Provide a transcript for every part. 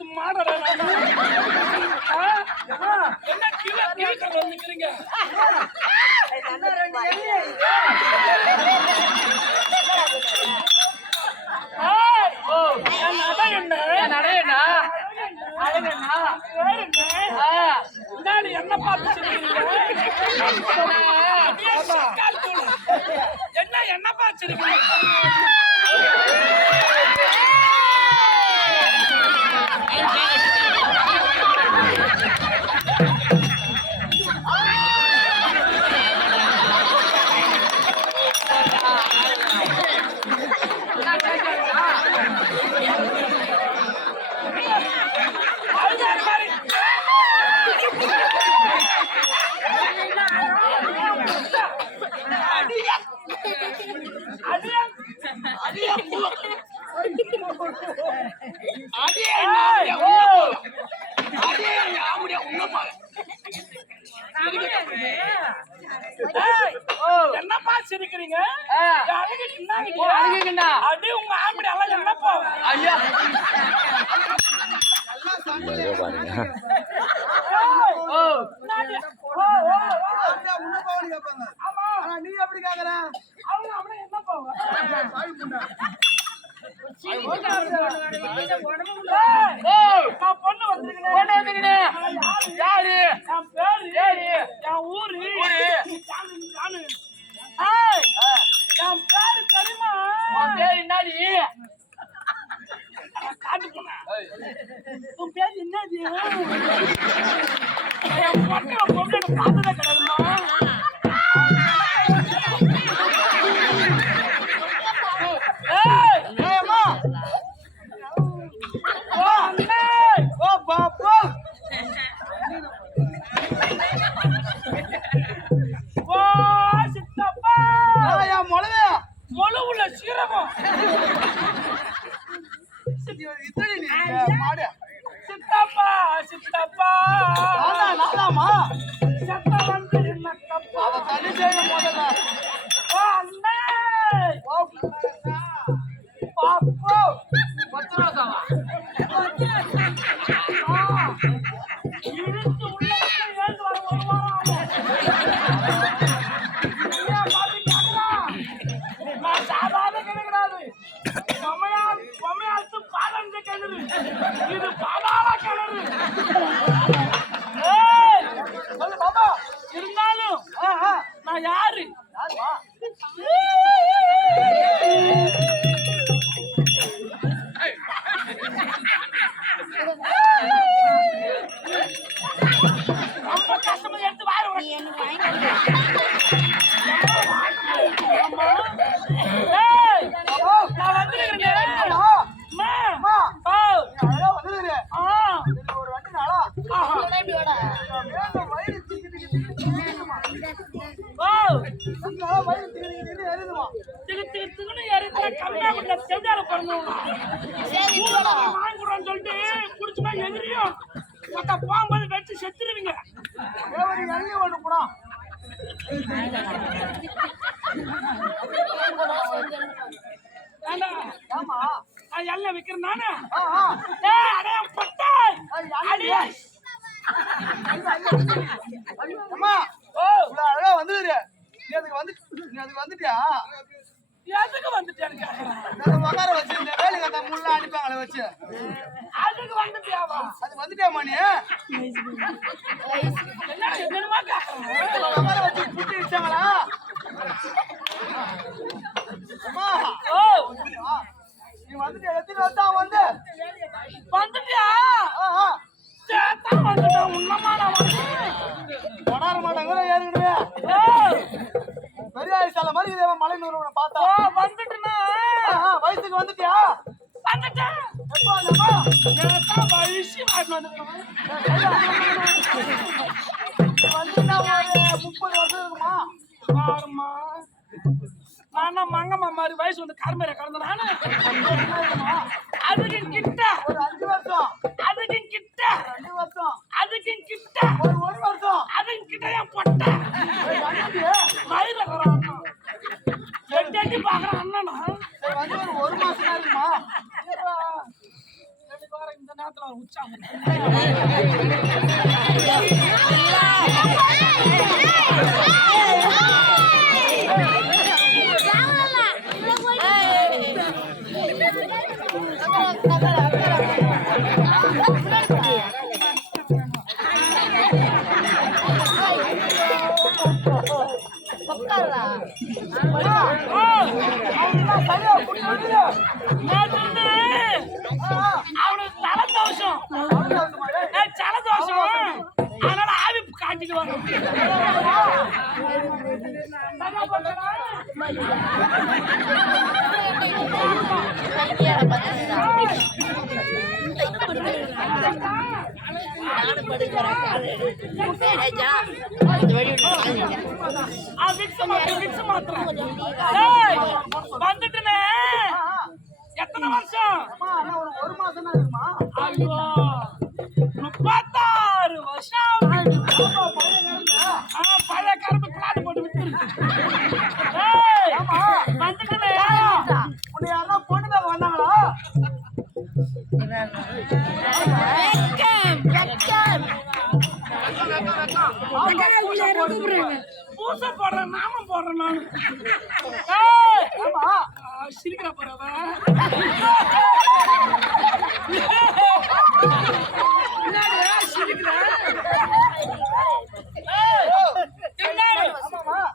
ஜல்லிக்கட்டு மாடடா என்ன கிள கிழக்க வந்துக்கிறீங்க என்ன? பார்த்து. என்ன? என்ன பார்த்து அழுகுங்கண்ணா. அடி உங்க ஆம்படி எல்லாம் என்ன போவேன் ஐயா. பாருங்க. அப்படியே நீ எப்படி கேக்குற? பொண்ணு வந்திருக்கிறேன். கொண்டு வந்துக்கினே யாரு. என் ஊரு. என் பேரு தெரியுமா உன் பேர் என்னடி? காட்டு போன உன் பேர் என்னது என் பொண்ணு பொண்ணு பார்த்ததே கிடையாதுமா? பாலஞ்ச கிணறு. இது பாதாள கிணறு. பிறந்தவங்க. ஊர்ல போய் சொல்லிட்டு எதிரியும் மொத்த போகும்போது வெச்சு செத்துருவீங்க தேவரி எண்ணெய் ஒண்ணு போடா. ஏண்டா, ஆமா. நான் எல்லாம் விக்கிறேன் நானு ஆ, ஆ. ஏய், அடே, பொட்டை. ஐய், அடி. அடி. அம்மா, ஓ, அழகா வந்துருக்குற. நீ அதுக்கு வந்து நீ அதுக்கு வந்துட்டியா எதுக்கு வந்துட்டேன்னு கேக்குறேன். உட்கார வச்சு இந்த வேலைக்கு அந்த முள்ள அடிப்பாங்களே வச்சு அதுக்கு வந்துட்டியாவா? அது வந்துட்டியாம்மா நீ என்னென்னமோ கேக்குறேன். உட்கார வச்சு புட்டி இடிச்சாங்களா அம்மா ஓ, நீ வந்துட்டு எத்தனை வந்து வந்துட்டியா? சேத்தா வந்துட்டேன், உன்னமா நான் வந்தேன். கொடார மாட்டாங்க ஏறிடுவே ஏய், ஆயுசால மாதிரி இதே மலை நூறு பார்த்தா. வந்துட்டேனா? வயசுக்கு வந்துட்டியா? வந்துட்டேன். எப்போ வந்தம்மா சேத்தா வயசு வந்துட்டா ஒரு முப்பது வருஷம் இருக்குமா. நானா மங்கம்மா மாதிரி வயசு வந்து கருமையில கடந்த நானு அதுக்கு கிட்ட. ஒரு அஞ்சு வருஷம். அதுக்கு கிட்ட. ரெண்டு வருஷம். அதுக்கு கிட்ட. ஒரு ஒரு வருஷம். அதுக்கு கிட்ட என் பொட்டை மயில வரான் எட்டி எட்டி பாக்குறான் அண்ணனா? வந்து ஒரு ஒரு மாசம் தான் இந்த நேரத்துல உச்சாங்க விக்ஸ் மாத்திரம் விக்ஸ் மாத்திரம் ஏய், வந்துட்டுனே எத்தனை வருஷம் ஒரு மாசம் தான் இருக்குமா ஐயோ முப்பத்தாறு வருஷம் பழைய கரும்பு காடு போட்டு ஏய், வந்துட்டுனே உன்னை யாரா பொண்ணு பார்க்க வந்தாங்களா பூச போடுறேன் நாமம் போடுறேன் நானு. சிரிக்கிறா என்னடி?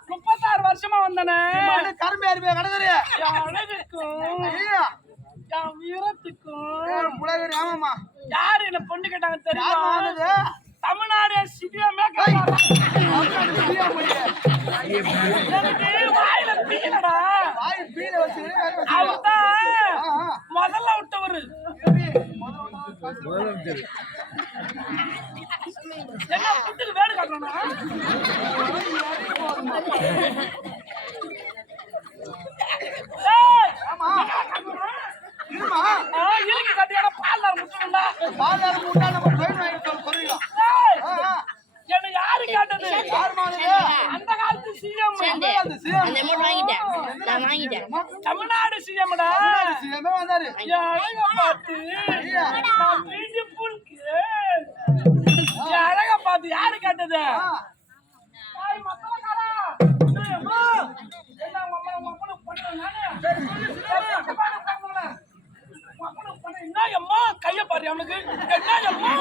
முப்பத்தாறு வருஷமா வந்தனே. கரும்பு கிடக்குது என் அழகுக்கும் வீரத்துக்கும் யாரு என்ன பொண்ணு கேட்டாங்க தெரியுமா? தமிழ்நாடு எனக்கு வாயில பீலடா. பீல முதல்ல விட்டவரு. என்ன புட்டுக்கு வேடு காட்டணும் இருக்கு கட்டியான பால் முட்டுல பாதாள முட்டா நம்ம ட்ரெயின் வாங்கி சொல்லி சொல்றீங்க ஆ, ஆ. என்ன யாரு கேட்டது யார் மாடுது அந்த சிஎம் அந்த சிஎம்? அமௌண்ட் வாங்கிட்டேன். நான் வாங்கிட்டேன். தமிழ்நாடு சிஎம்டா சிஎம்ஏ வந்தாரு? அழக பார்த்து அழக பார்த்து யாரு கேட்டது. என்ன அம்மா, என்ன? கைய பாரு அவனுக்கு. என்ன அம்மா?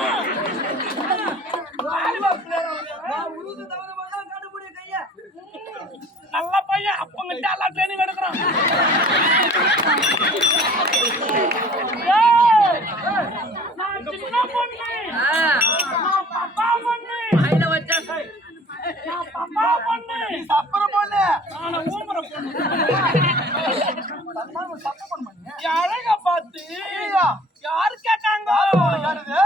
வாலிபால் player அவன். உருது தவறு பண்ணா கண்டுபிடி கைய நல்ல பையன் அப்பங்கிட்ட எல்லாம் ட்ரைனிங் எடுக்கிறான் ஏய், நான் சின்ன பொண்ணு நான் பப்பா பொண்ணு நான் பப்பா பொண்ணு அப்புறம் பொண்ணு நான் ஊம்புற பொண்ணு தன்மான சத்தம் பண்ண மாட்டீங்க என் அழக பார்த்து யாரு கேட்டாங்க யாருது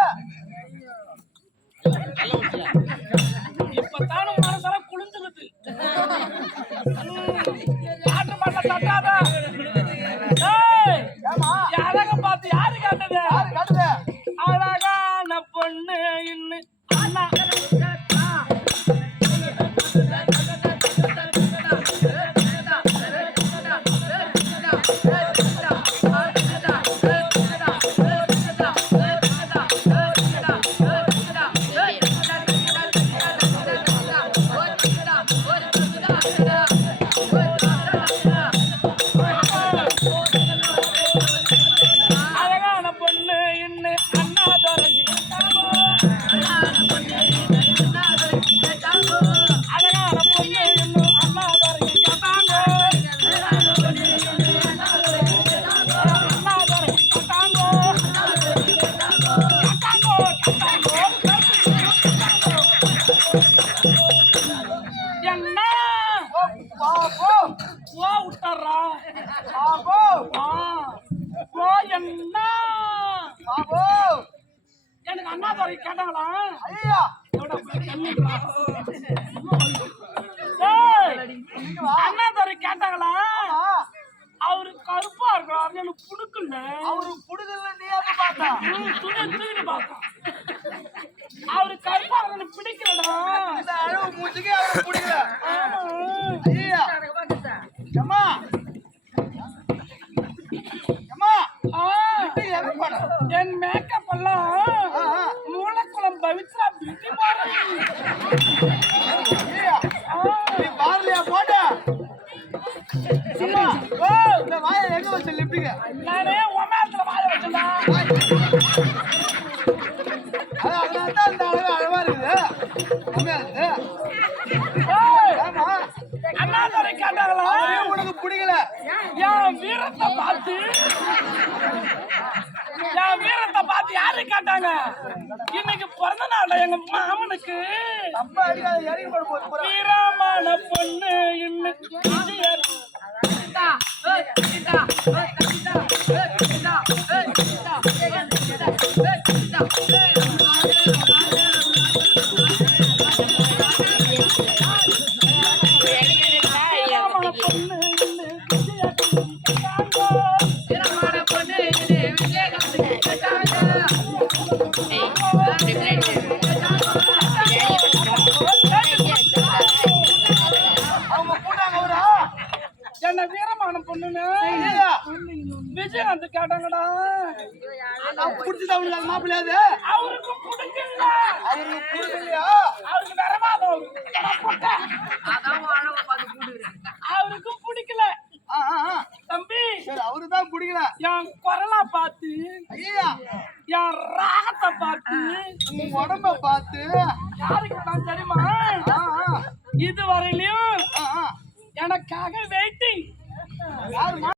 இப்பதானும் மனசெல்லாம் குளிந்துக்குது பாட்டு பார்த்து யாரு கேட்டது அழகான பொண்ணு இன்னு ஓ விட்டாரா பாபு. ஆ ஓ என்ன? பாபு. எனக்கு அண்ணாதுரை கேட்டாங்களா? ஐயா. அண்ணாதுரை கேட்டாங்களா? அவரு கருப்பா இருக்காரு எனக்கு பிடிக்கல. அவரு புடுதல நீ அப்ப பார்த்தா? துணி தூக்கிட்டு பார்த்தோம் அவரு கருப்பா எனக்கு பிடிக்கலடா. அளவு மூச்சுக்கே அவரு புடிக்கல. ஐயா. என் மேக்கப் எல்லாம் மூலக்குளம் பவித்ரா பியூட்டி பார்லையா? போட. சும்மா. ஓ இந்த வாயை எங்க வச்சு லிப்டிங்க நானே இன்னைக்கு பிறந்த நாள் எங்க மாமனுக்கு வீராமான பொண்ணு இன்னைக்கு அவருக்கும் பிடிக்கல. தம்பி. அவருதான் பிடிக்கல. என் குரலா பார்த்து என் ராகத்தை பார்த்து. உடம்ப பார்த்து. யாருக்கு தான் தெரியுமா? இதுவரையில